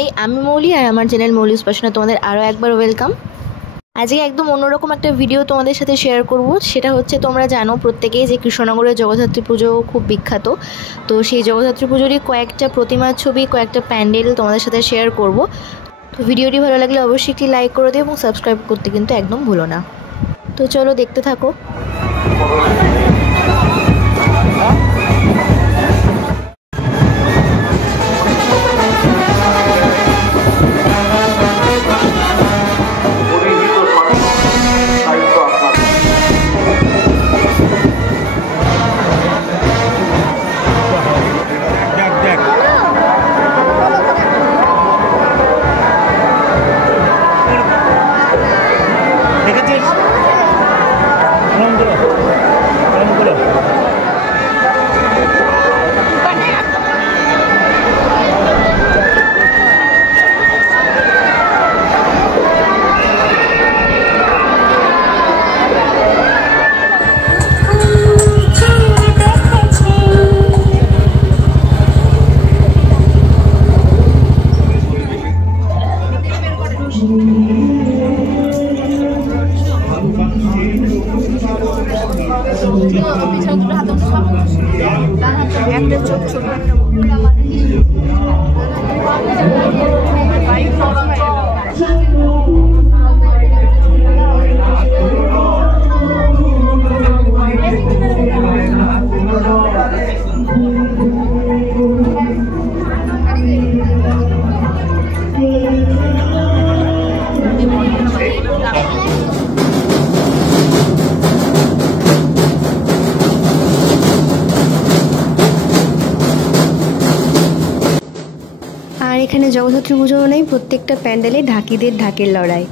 High, আমি মৌলি আর আমার channel মৌলি উপাসনা তোমাদের আরও একবার ওয়েলকাম। আজকে একদম অন্যরকম একটা ভিডিও তোমাদের সাথে শেয়ার করব। সেটা হচ্ছে, তোমরা জানো প্রত্যেকেই যে কৃষ্ণনগরের জগদ্ধাত্রী পুজো খুব বিখ্যাত। তো সেই জগদ্ধাত্রী পুজোরই কয়েকটা প্রতিমার ছবি, কয়েকটা প্যান্ডেল তোমাদের সাথে শেয়ার করব। তো ভিডিওটি ভালো লাগলে অবশ্যই একটি লাইক করে দিও এবং সাবস্ক্রাইব করতে কিন্তু একদম ভুলো না। তো চলো দেখতে থাকো। আর এখানে জগদ্ধাত্রী পুজো নেই, প্রত্যেকটা প্যান্ডেলে ঢাকিদের ঢাকের লড়াই।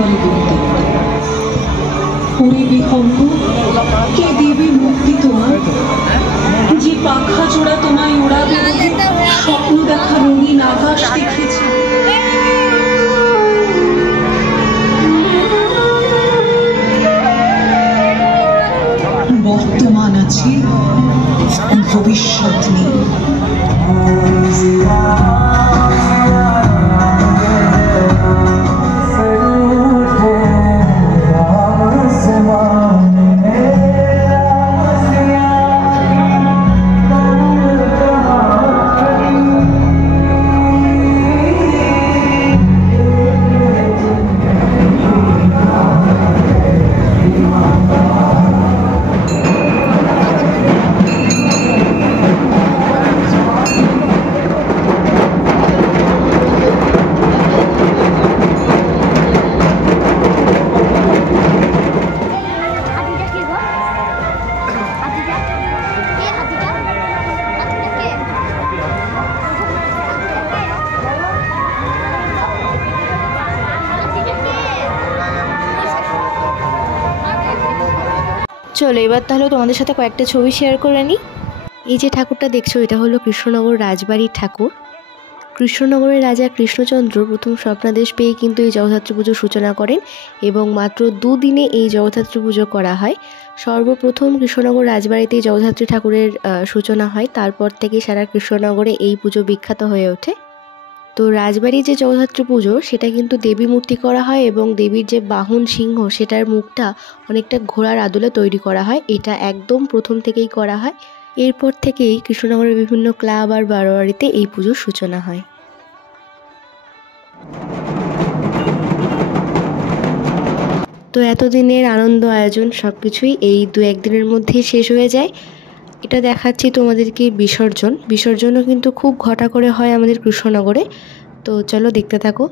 করে দুঃখ। ওরে বিহঙ্গ, কে দেবে মুক্তি তোমার? যে পাখা জোড়া তোমায় ওড়াবে, স্বপ্ন দেখা রঙিন আকাশ দেখেছে। বর্তমান আছে, ভবিষ্যৎ নেই। চলো এবার তাহলে তোমাদের সাথে কয়েকটা ছবি শেয়ার করে নিই। এই যে ঠাকুরটা দেখছো এটা হলো কৃষ্ণনগর রাজবাড়ির ঠাকুর। কৃষ্ণনগরের রাজা কৃষ্ণচন্দ্র প্রথম স্বপ্নাদেশ পেয়ে কিন্তু এই জগদ্ধাত্রী পুজোর সূচনা করেন এবং মাত্র দুদিনে এই জগদ্ধাত্রী পুজো করা হয়। সর্বপ্রথম কৃষ্ণনগর রাজবাড়িতেই জগদ্ধাত্রী ঠাকুরের সূচনা হয়, তারপর থেকে সারা কৃষ্ণনগরে এই পুজো বিখ্যাত হয়ে ওঠে। তো রাজবাড়ির যে জগদ্ধাত্রী পুজো সেটা কিন্তু দেবী মূর্তি করা হয় এবং দেবীর যে বাহন সিংহ সেটার মুখটা অনেকটা ঘোড়ার আদলে তৈরি করা হয়। এটা একদম প্রথম থেকেই করা হয়। এরপর থেকেই কৃষ্ণনগরের বিভিন্ন ক্লাব আর বারোয়ারিতে এই পুজোর সূচনা হয়। তো এতদিনের আনন্দ আয়োজন সব কিছুই এই 2-1 দিনের মধ্যেই শেষ হয়ে যায়। এটা দেখাচ্ছি তোমাদেরকে বিসর্জনও কিন্তু খুব ঘটা করে হয় আমাদের কৃষ্ণনগরে। তো চলো দেখতে থাকো।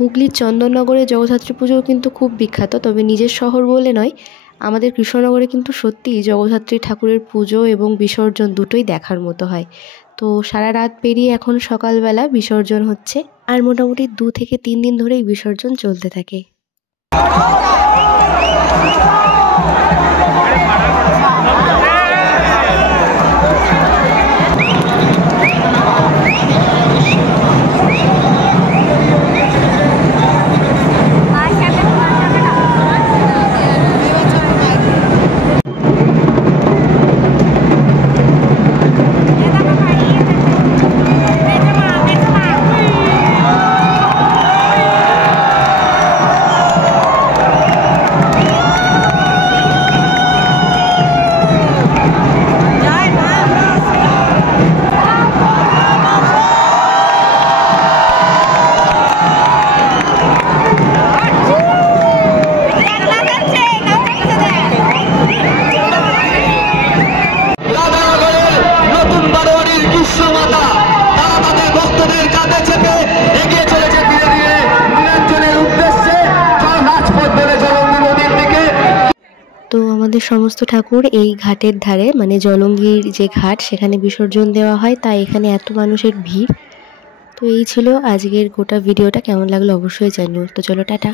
হুগলির চন্দননগরে জগদ্ধাত্রী পুজোও কিন্তু খুব বিখ্যাত, তবে নিজের শহর বলে নয়, আমাদের কৃষ্ণনগরে কিন্তু সত্যিই জগদ্ধাত্রী ঠাকুরের পুজো এবং বিসর্জন দুটোই দেখার মতো হয়। তো সারা রাত পেরিয়ে এখন সকালবেলা বিসর্জন হচ্ছে, আর মোটামুটি 2 থেকে 3 দিন ধরেই বিসর্জন চলতে থাকে। তো আমাদের সমস্ত ঠাকুর এই ঘাটের ধারে, মানে জলঙ্গির যে ঘাট সেখানে বিসর্জন দেওয়া হয়, তাই এখানে এত মানুষের ভিড়। তো এই ছিল আজকের গোটা ভিডিওটা, কেমন লাগলো অবশ্যই জানিও। তো চলো টাটা।